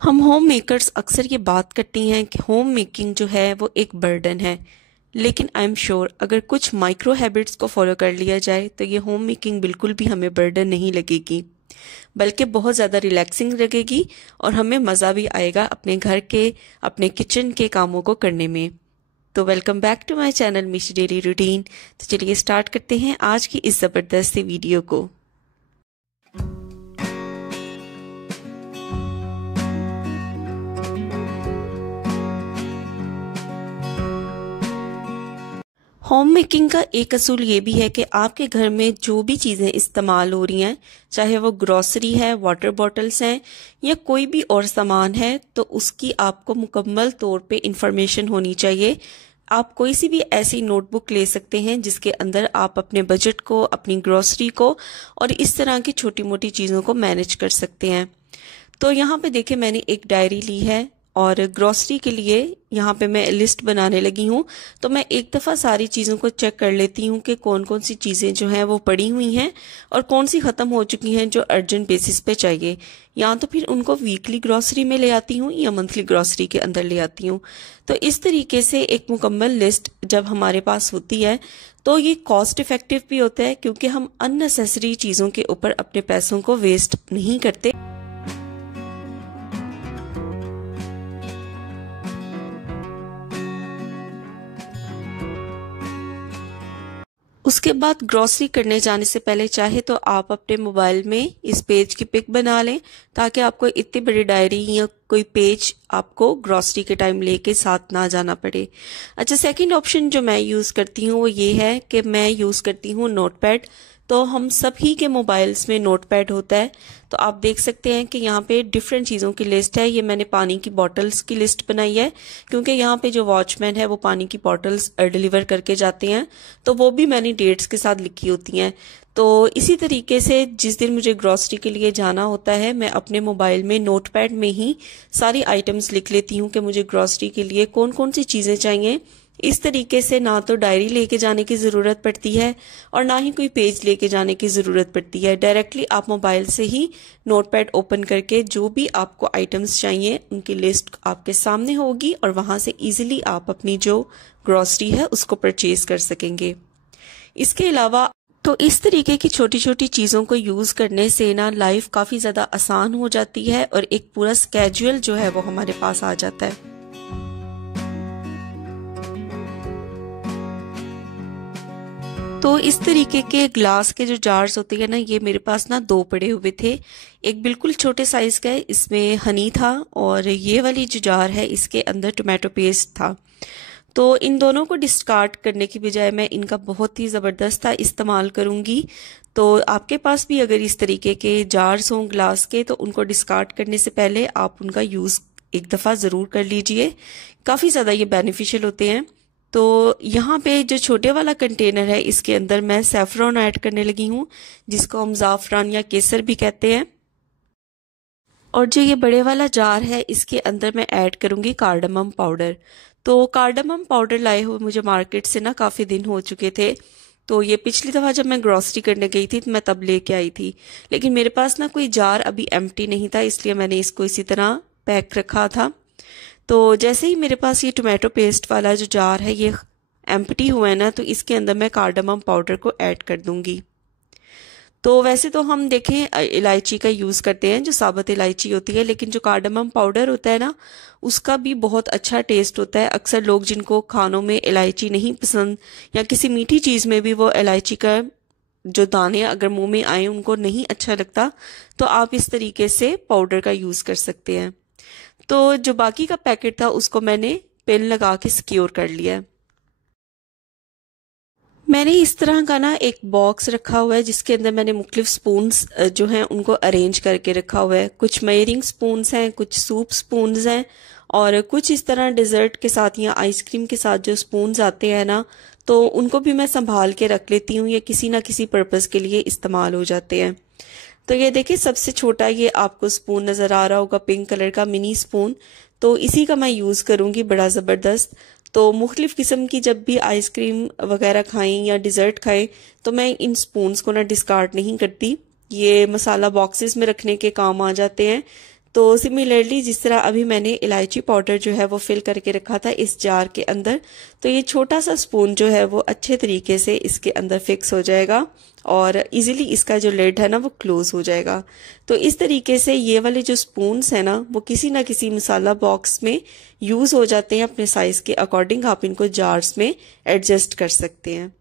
हम home makers अक्सर ये बात करती हैं कि होम मेकिंग जो है वो एक बर्डन है। लेकिन आई एम श्योर अगर कुछ माइक्रो हैबिट्स को फॉलो कर लिया जाए तो ये होम मेकिंग बिल्कुल भी हमें बर्डन नहीं लगेगी, बल्कि बहुत ज़्यादा रिलैक्सिंग लगेगी और हमें मज़ा भी आएगा अपने घर के, अपने किचन के कामों को करने में। तो welcome back to my channel Mishi daily routine. तो चलिए स्टार्ट करते हैं आज की इस ज़बरदस्त सी वीडियो को। होम मेकिंग का एक असूल ये भी है कि आपके घर में जो भी चीज़ें इस्तेमाल हो रही हैं, चाहे वो ग्रोसरी है, वाटर बॉटल्स हैं या कोई भी और सामान है, तो उसकी आपको मुकम्मल तौर पे इंफॉर्मेशन होनी चाहिए। आप कोई सी भी ऐसी नोटबुक ले सकते हैं जिसके अंदर आप अपने बजट को, अपनी ग्रोसरी को और इस तरह की छोटी मोटी चीज़ों को मैनेज कर सकते हैं। तो यहाँ पे देखिए मैंने एक डायरी ली है और ग्रोसरी के लिए यहाँ पे मैं लिस्ट बनाने लगी हूँ। तो मैं एक दफ़ा सारी चीज़ों को चेक कर लेती हूँ कि कौन कौन सी चीज़ें जो हैं वो पड़ी हुई हैं और कौन सी ख़त्म हो चुकी हैं जो अर्जेंट बेसिस पे चाहिए, या तो फिर उनको वीकली ग्रोसरी में ले आती हूँ या मंथली ग्रोसरी के अंदर ले आती हूँ। तो इस तरीके से एक मुकम्मल लिस्ट जब हमारे पास होती है तो ये कॉस्ट इफ़ेक्टिव भी होता है, क्योंकि हम अननेसेसरी चीज़ों के ऊपर अपने पैसों को वेस्ट नहीं करते। उसके बाद ग्रॉसरी करने जाने से पहले चाहे तो आप अपने मोबाइल में इस पेज की पिक बना लें, ताकि आपको इतनी बड़ी डायरी या कोई पेज आपको ग्रॉसरी के टाइम लेके साथ ना जाना पड़े। अच्छा, सेकंड ऑप्शन जो मैं यूज़ करती हूँ वो ये है कि मैं यूज़ करती हूँ नोटपैड। तो हम सभी के मोबाइल्स में नोटपैड होता है। तो आप देख सकते हैं कि यहाँ पे डिफरेंट चीज़ों की लिस्ट है। ये मैंने पानी की बॉटल्स की लिस्ट बनाई है, क्योंकि यहाँ पे जो वॉचमैन है वो पानी की बॉटल्स डिलीवर करके जाते हैं, तो वो भी मैंने डेट्स के साथ लिखी होती हैं। तो इसी तरीके से जिस दिन मुझे ग्रॉसरी के लिए जाना होता है, मैं अपने मोबाइल में नोटपैड में ही सारी आइटम्स लिख लेती हूँ कि मुझे ग्रॉसरी के लिए कौन कौन सी चीज़ें चाहिए। इस तरीके से ना तो डायरी लेके जाने की ज़रूरत पड़ती है और ना ही कोई पेज लेके जाने की ज़रूरत पड़ती है। डायरेक्टली आप मोबाइल से ही नोटपैड ओपन करके जो भी आपको आइटम्स चाहिए उनकी लिस्ट आपके सामने होगी और वहाँ से इजीली आप अपनी जो ग्रॉसरी है उसको परचेज कर सकेंगे। इसके अलावा तो इस तरीके की छोटी छोटी चीज़ों को यूज़ करने से ना लाइफ काफ़ी ज़्यादा आसान हो जाती है और एक पूरा स्केड्यूल जो है वो हमारे पास आ जाता है। तो इस तरीके के ग्लास के जो जार्स होते हैं ना, ये मेरे पास ना दो पड़े हुए थे। एक बिल्कुल छोटे साइज का है, इसमें हनी था, और ये वाली जो जार है इसके अंदर टोमेटो पेस्ट था। तो इन दोनों को डिस्कार्ड करने की बजाय मैं इनका बहुत ही ज़बरदस्त इस्तेमाल करूँगी। तो आपके पास भी अगर इस तरीके के जार्स हों ग्लास के, तो उनको डिस्कार्ड करने से पहले आप उनका यूज़ एक दफ़ा ज़रूर कर लीजिए। काफ़ी ज़्यादा ये बेनिफिशियल होते हैं। तो यहाँ पे जो छोटे वाला कंटेनर है इसके अंदर मैं सैफरॉन ऐड करने लगी हूँ, जिसको हम ज़ाफ़रान या केसर भी कहते हैं। और जो ये बड़े वाला जार है इसके अंदर मैं ऐड करूँगी कार्डमम पाउडर। तो कार्डमम पाउडर लाए हुए मुझे मार्केट से ना काफ़ी दिन हो चुके थे। तो ये पिछली दफ़ा जब मैं ग्रॉसरी करने गई थी तो मैं तब लेके आई थी, लेकिन मेरे पास ना कोई जार अभी एम्प्टी नहीं था, इसलिए मैंने इसको इसी तरह पैक रखा था। तो जैसे ही मेरे पास ये टोमेटो पेस्ट वाला जो जार है ये एम्प्टी हुआ है ना, तो इसके अंदर मैं कार्डमम पाउडर को ऐड कर दूंगी। तो वैसे तो हम देखें इलायची का यूज़ करते हैं, जो साबुत इलायची होती है, लेकिन जो कार्डमम पाउडर होता है ना उसका भी बहुत अच्छा टेस्ट होता है। अक्सर लोग जिनको खानों में इलायची नहीं पसंद या किसी मीठी चीज़ में भी वो इलायची का जो दाने अगर मुंह में आए उनको नहीं अच्छा लगता, तो आप इस तरीके से पाउडर का यूज़ कर सकते हैं। तो जो बाकी का पैकेट था उसको मैंने पिन लगा के सिक्योर कर लिया। मैंने इस तरह का ना एक बॉक्स रखा हुआ है जिसके अंदर मैंने मुख्तलिफ स्पून्स जो हैं उनको अरेंज करके रखा हुआ है। कुछ मेयरिंग स्पून्स हैं, कुछ सूप स्पून्स हैं, और कुछ इस तरह डिज़र्ट के साथ या आइसक्रीम के साथ जो स्पून्स आते हैं ना, तो उनको भी मैं संभाल के रख लेती हूँ, ये किसी ना किसी पर्पज़ के लिए इस्तेमाल हो जाते हैं। तो ये देखिए सबसे छोटा ये आपको स्पून नज़र आ रहा होगा, पिंक कलर का मिनी स्पून। तो इसी का मैं यूज़ करूँगी, बड़ा ज़बरदस्त। तो मुख्तलिफ़ किस्म की जब भी आइसक्रीम वगैरह खाएं या डिज़र्ट खाएं तो मैं इन स्पून्स को ना डिस्कार्ड नहीं करती, ये मसाला बॉक्सेस में रखने के काम आ जाते हैं। तो सिमिलरली जिस तरह अभी मैंने इलायची पाउडर जो है वो फिल करके रखा था इस जार के अंदर, तो ये छोटा सा स्पून जो है वो अच्छे तरीके से इसके अंदर फिक्स हो जाएगा और इजीली इसका जो लिड है ना वो क्लोज हो जाएगा। तो इस तरीके से ये वाले जो स्पून्स हैं ना वो किसी ना किसी मसाला बॉक्स में यूज़ हो जाते हैं। अपने साइज़ के अकॉर्डिंग आप इनको जार्स में एडजस्ट कर सकते हैं।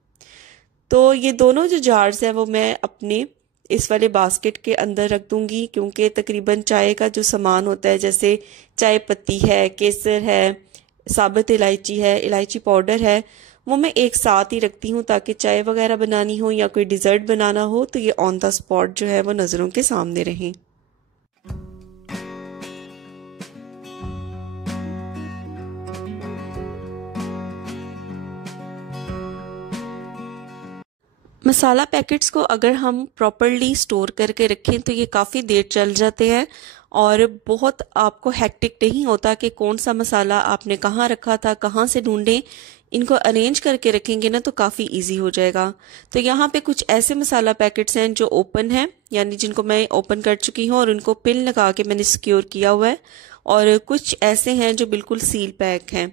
तो ये दोनों जो जार्स हैं वो मैं अपने इस वाले बास्केट के अंदर रख दूंगी, क्योंकि तकरीबन चाय का जो सामान होता है जैसे चाय पत्ती है, केसर है, साबुत इलायची है, इलायची पाउडर है, वो मैं एक साथ ही रखती हूँ ताकि चाय वगैरह बनानी हो या कोई डिज़र्ट बनाना हो तो ये ऑन द स्पॉट जो है वो नज़रों के सामने रहें। मसाला पैकेट्स को अगर हम प्रॉपरली स्टोर करके रखें तो ये काफ़ी देर चल जाते हैं और बहुत आपको हेक्टिक नहीं होता कि कौन सा मसाला आपने कहाँ रखा था, कहाँ से ढूंढें। इनको अरेंज करके रखेंगे ना तो काफ़ी इजी हो जाएगा। तो यहाँ पे कुछ ऐसे मसाला पैकेट्स हैं जो ओपन हैं, यानी जिनको मैं ओपन कर चुकी हूँ और उनको पिन लगा के मैंने सिक्योर किया हुआ है, और कुछ ऐसे हैं जो बिल्कुल सील पैक हैं।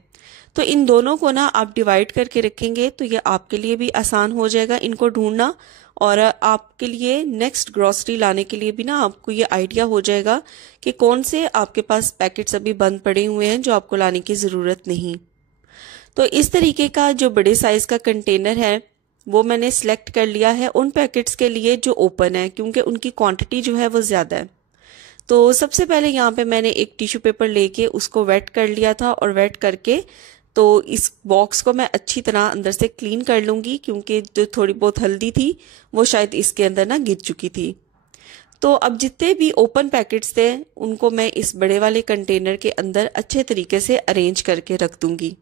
तो इन दोनों को ना आप डिवाइड करके रखेंगे तो ये आपके लिए भी आसान हो जाएगा इनको ढूंढना, और आपके लिए नेक्स्ट ग्रॉसरी लाने के लिए भी ना आपको ये आइडिया हो जाएगा कि कौन से आपके पास पैकेट्स अभी बंद पड़े हुए हैं जो आपको लाने की ज़रूरत नहीं। तो इस तरीके का जो बड़े साइज़ का कंटेनर है वो मैंने सिलेक्ट कर लिया है उन पैकेट्स के लिए जो ओपन है, क्योंकि उनकी क्वांटिटी जो है वो ज़्यादा है। तो सबसे पहले यहाँ पे मैंने एक टिश्यू पेपर लेके उसको वेट कर लिया था, और वेट करके तो इस बॉक्स को मैं अच्छी तरह अंदर से क्लीन कर लूँगी, क्योंकि जो थोड़ी बहुत हल्दी थी वो शायद इसके अंदर ना गिर चुकी थी। तो अब जितने भी ओपन पैकेट्स थे उनको मैं इस बड़े वाले कंटेनर के अंदर अच्छे तरीके से अरेंज करके रख दूँगी।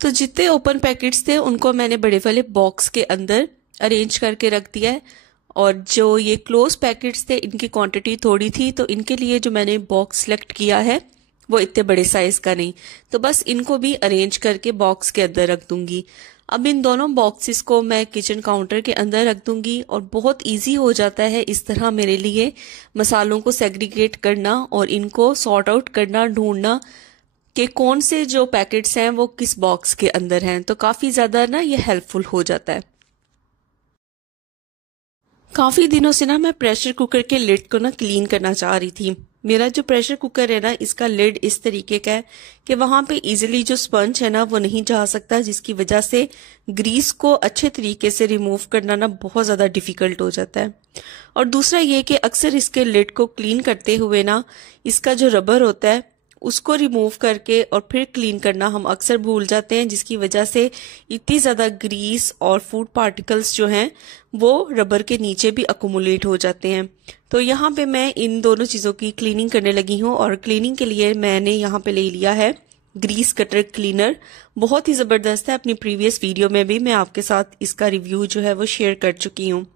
तो जितने ओपन पैकेट्स थे उनको मैंने बड़े वाले बॉक्स के अंदर अरेंज करके रख दिया है, और जो ये क्लोज पैकेट्स थे इनकी क्वांटिटी थोड़ी थी तो इनके लिए जो मैंने बॉक्स सेलेक्ट किया है वो इतने बड़े साइज का नहीं, तो बस इनको भी अरेंज करके बॉक्स के अंदर रख दूंगी। अब इन दोनों बॉक्सेस को मैं किचन काउंटर के अंदर रख दूंगी, और बहुत इजी हो जाता है इस तरह मेरे लिए मसालों को सेग्रीगेट करना और इनको सॉर्ट आउट करना, ढूंढना कि कौन से जो पैकेट्स हैं वो किस बॉक्स के अंदर हैं। तो काफ़ी ज़्यादा ना ये हेल्पफुल हो जाता है। काफ़ी दिनों से ना मैं प्रेशर कुकर के लिड को ना क्लीन करना चाह रही थी। मेरा जो प्रेशर कुकर है ना इसका लिड इस तरीके का है कि वहाँ पे इजीली जो स्पंज है ना वो नहीं जा सकता, जिसकी वजह से ग्रीस को अच्छे तरीके से रिमूव करना ना बहुत ज़्यादा डिफ़िकल्ट हो जाता है। और दूसरा ये कि अक्सर इसके लिड को क्लीन करते हुए ना इसका जो रबर होता है उसको रिमूव करके और फिर क्लीन करना हम अक्सर भूल जाते हैं, जिसकी वजह से इतनी ज़्यादा ग्रीस और फूड पार्टिकल्स जो हैं वो रबर के नीचे भी अकोमुलेट हो जाते हैं। तो यहाँ पे मैं इन दोनों चीज़ों की क्लीनिंग करने लगी हूँ, और क्लीनिंग के लिए मैंने यहाँ पे ले लिया है ग्रीस कटर क्लीनर। बहुत ही ज़बरदस्त है, अपनी प्रीवियस वीडियो में भी मैं आपके साथ इसका रिव्यू जो है वो शेयर कर चुकी हूँ।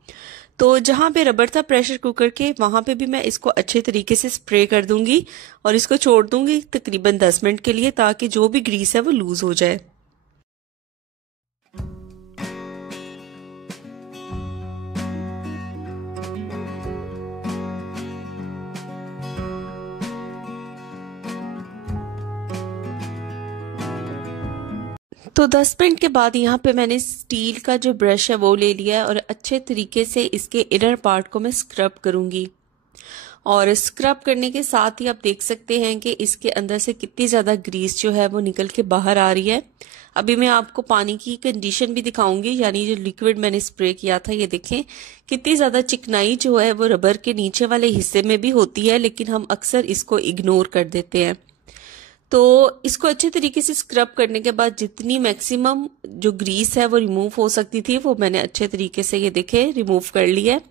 तो जहाँ पे रबर था प्रेशर कुकर के वहाँ पे भी मैं इसको अच्छे तरीके से स्प्रे कर दूंगी और इसको छोड़ दूंगी तकरीबन 10 मिनट के लिए, ताकि जो भी ग्रीस है वो लूज हो जाए। तो 10 मिनट के बाद यहाँ पे मैंने स्टील का जो ब्रश है वो ले लिया है, और अच्छे तरीके से इसके इनर पार्ट को मैं स्क्रब करूँगी। और स्क्रब करने के साथ ही आप देख सकते हैं कि इसके अंदर से कितनी ज़्यादा ग्रीस जो है वो निकल के बाहर आ रही है। अभी मैं आपको पानी की कंडीशन भी दिखाऊंगी, यानी जो लिक्विड मैंने स्प्रे किया था, ये देखें कितनी ज़्यादा चिकनाई जो है वो रबर के नीचे वाले हिस्से में भी होती है, लेकिन हम अक्सर इसको इग्नोर कर देते हैं। तो इसको अच्छे तरीके से स्क्रब करने के बाद जितनी मैक्सिमम जो ग्रीस है वो रिमूव हो सकती थी वो मैंने अच्छे तरीके से ये देखे रिमूव कर लिया है।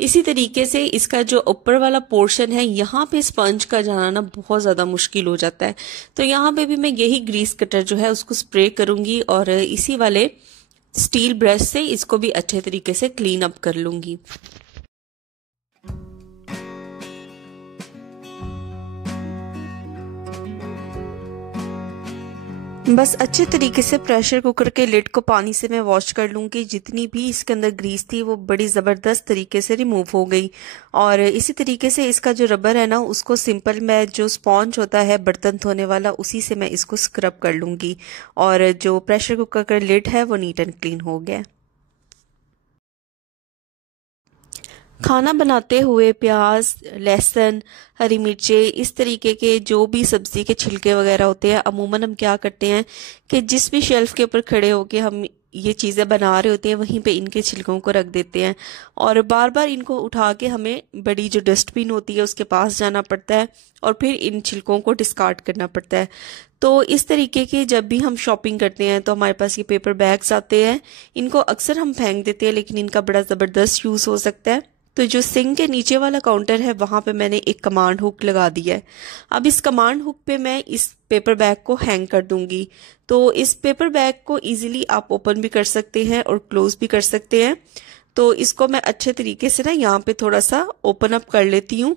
इसी तरीके से इसका जो ऊपर वाला पोर्शन है यहाँ पे स्पंज का जाना ना बहुत ज़्यादा मुश्किल हो जाता है। तो यहाँ पे भी मैं यही ग्रीस कटर जो है उसको स्प्रे करूंगी और इसी वाले स्टील ब्रश से इसको भी अच्छे तरीके से क्लीन अप कर लूंगी। बस अच्छे तरीके से प्रेशर कुकर के लिड को पानी से मैं वॉश कर लूँगी। जितनी भी इसके अंदर ग्रीस थी वो बड़ी ज़बरदस्त तरीके से रिमूव हो गई। और इसी तरीके से इसका जो रबर है ना, उसको सिंपल मैं जो स्पॉन्ज होता है बर्तन धोने वाला, उसी से मैं इसको स्क्रब कर लूँगी। और जो प्रेशर कुकर का लिड है वो नीट एंड क्लीन हो गया। खाना बनाते हुए प्याज, लहसुन, हरी मिर्चें, इस तरीके के जो भी सब्ज़ी के छिलके वगैरह होते हैं, अमूमन हम क्या करते हैं कि जिस भी शेल्फ के ऊपर खड़े होके हम ये चीज़ें बना रहे होते हैं वहीं पे इनके छिलकों को रख देते हैं और बार बार इनको उठा के हमें बड़ी जो डस्टबिन होती है उसके पास जाना पड़ता है और फिर इन छिलकों को डिस्कार्ड करना पड़ता है। तो इस तरीके के जब भी हम शॉपिंग करते हैं तो हमारे पास ये पेपर बैग्स आते हैं। इनको अक्सर हम फेंक देते हैं, लेकिन इनका बड़ा ज़बरदस्त यूज़ हो सकता है। तो जो सिंक के नीचे वाला काउंटर है वहां पे मैंने एक कमांड हुक लगा दिया है। अब इस कमांड हुक पे मैं इस पेपर बैग को हैंग कर दूंगी। तो इस पेपर बैग को इजीली आप ओपन भी कर सकते हैं और क्लोज भी कर सकते हैं। तो इसको मैं अच्छे तरीके से ना यहाँ पे थोड़ा सा ओपन अप कर लेती हूँ।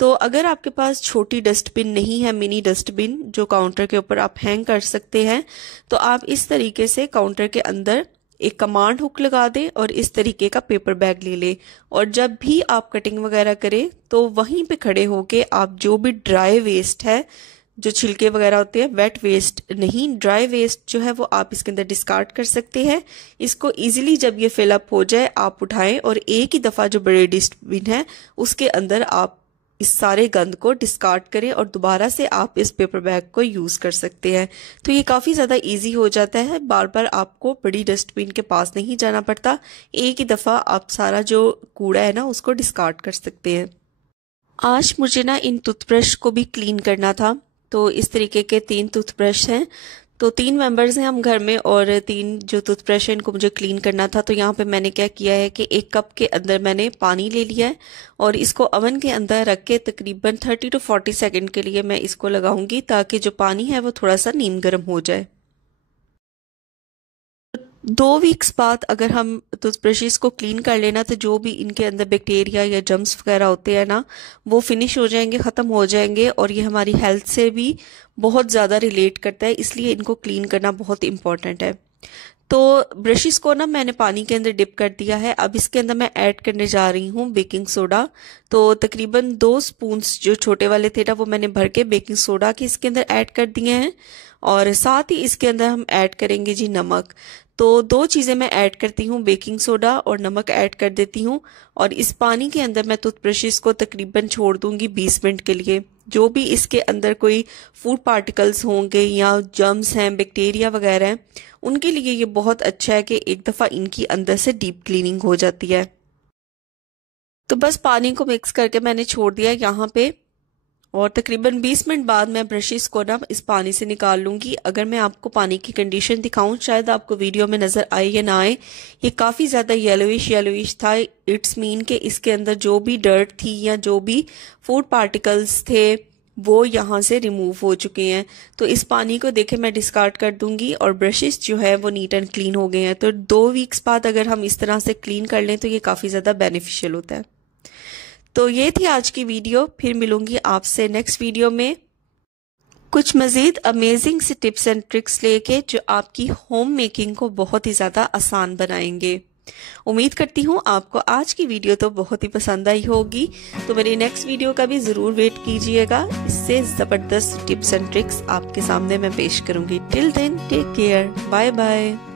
तो अगर आपके पास छोटी डस्टबिन नहीं है, मिनी डस्टबिन जो काउंटर के ऊपर आप हैंग कर सकते हैं, तो आप इस तरीके से काउंटर के अंदर एक कमांड हुक लगा दें और इस तरीके का पेपर बैग ले लें। और जब भी आप कटिंग वगैरह करें तो वहीं पे खड़े होके आप जो भी ड्राई वेस्ट है, जो छिलके वगैरह होते हैं, वेट वेस्ट नहीं, ड्राई वेस्ट जो है वो आप इसके अंदर डिस्कार्ड कर सकते हैं। इसको इजीली जब ये फिलअप हो जाए आप उठाएं और एक ही दफ़ा जो बड़े डस्टबिन है उसके अंदर आप इस सारे गंद को डिस्कार्ड करें और दोबारा से आप इस पेपर बैग को यूज़ कर सकते हैं। तो ये काफ़ी ज़्यादा इजी हो जाता है, बार बार आपको बड़ी डस्टबिन के पास नहीं जाना पड़ता, एक ही दफ़ा आप सारा जो कूड़ा है ना उसको डिस्कार्ड कर सकते हैं। आज मुझे ना इन टूथब्रश को भी क्लीन करना था। तो इस तरीके के 3 टूथब्रश हैं। तो 3 मेंबर्स हैं हम घर में और 3 जो टूथब्रश है इनको मुझे क्लीन करना था। तो यहाँ पे मैंने क्या किया है कि 1 कप के अंदर मैंने पानी ले लिया है और इसको ओवन के अंदर रख के तकरीबन 30 to 40 सेकंड के लिए मैं इसको लगाऊंगी, ताकि जो पानी है वो थोड़ा सा नीम गर्म हो जाए। 2 वीक्स बाद अगर हम टूथब्रशेस को क्लीन कर लेना तो जो भी इनके अंदर बैक्टीरिया या जर्म्स वगैरह होते हैं ना वो फिनिश हो जाएंगे, ख़त्म हो जाएंगे। और ये हमारी हेल्थ से भी बहुत ज़्यादा रिलेट करता है, इसलिए इनको क्लीन करना बहुत इम्पॉर्टेंट है। तो ब्रशेस को ना मैंने पानी के अंदर डिप कर दिया है। अब इसके अंदर मैं ऐड करने जा रही हूँ बेकिंग सोडा। तो तकरीबन 2 स्पून्स जो छोटे वाले थे ना वो मैंने भर के बेकिंग सोडा के इसके अंदर ऐड कर दिए हैं। और साथ ही इसके अंदर हम ऐड करेंगे जी नमक। तो 2 चीज़ें मैं ऐड करती हूँ, बेकिंग सोडा और नमक ऐड कर देती हूँ। और इस पानी के अंदर मैं टूथब्रशेस को तकरीबन छोड़ दूंगी 20 मिनट के लिए। जो भी इसके अंदर कोई फूड पार्टिकल्स होंगे या जर्म्स हैं, बैक्टीरिया वगैरह हैं, उनके लिए ये बहुत अच्छा है कि एक दफ़ा इनकी अंदर से डीप क्लीनिंग हो जाती है। तो बस पानी को मिक्स करके मैंने छोड़ दिया यहाँ पे और तकरीबन 20 मिनट बाद मैं ब्रशेस को ना इस पानी से निकाल लूँगी। अगर मैं आपको पानी की कंडीशन दिखाऊं, शायद आपको वीडियो में नज़र आए या ना आए, ये काफ़ी ज़्यादा येलोइश था। इट्स मीन कि इसके अंदर जो भी डर्ट थी या जो भी फूड पार्टिकल्स थे वो यहाँ से रिमूव हो चुके हैं। तो इस पानी को देखे मैं डिस्कार्ड कर दूंगी और ब्रशेस जो है वो नीट एंड क्लीन हो गए हैं। तो 2 वीक्स बाद अगर हम इस तरह से क्लीन कर लें तो ये काफ़ी ज़्यादा बेनिफिशियल होता है। तो ये थी आज की वीडियो। फिर मिलूंगी आपसे नेक्स्ट वीडियो में कुछ मज़ीद अमेजिंग से टिप्स एंड ट्रिक्स लेके जो आपकी होम मेकिंग को बहुत ही ज़्यादा आसान बनाएंगे। उम्मीद करती हूँ आपको आज की वीडियो तो बहुत ही पसंद आई होगी। तो मेरी नेक्स्ट वीडियो का भी ज़रूर वेट कीजिएगा, इससे ज़बरदस्त टिप्स एंड ट्रिक्स आपके सामने मैं पेश करूँगी। Till then take care, bye bye.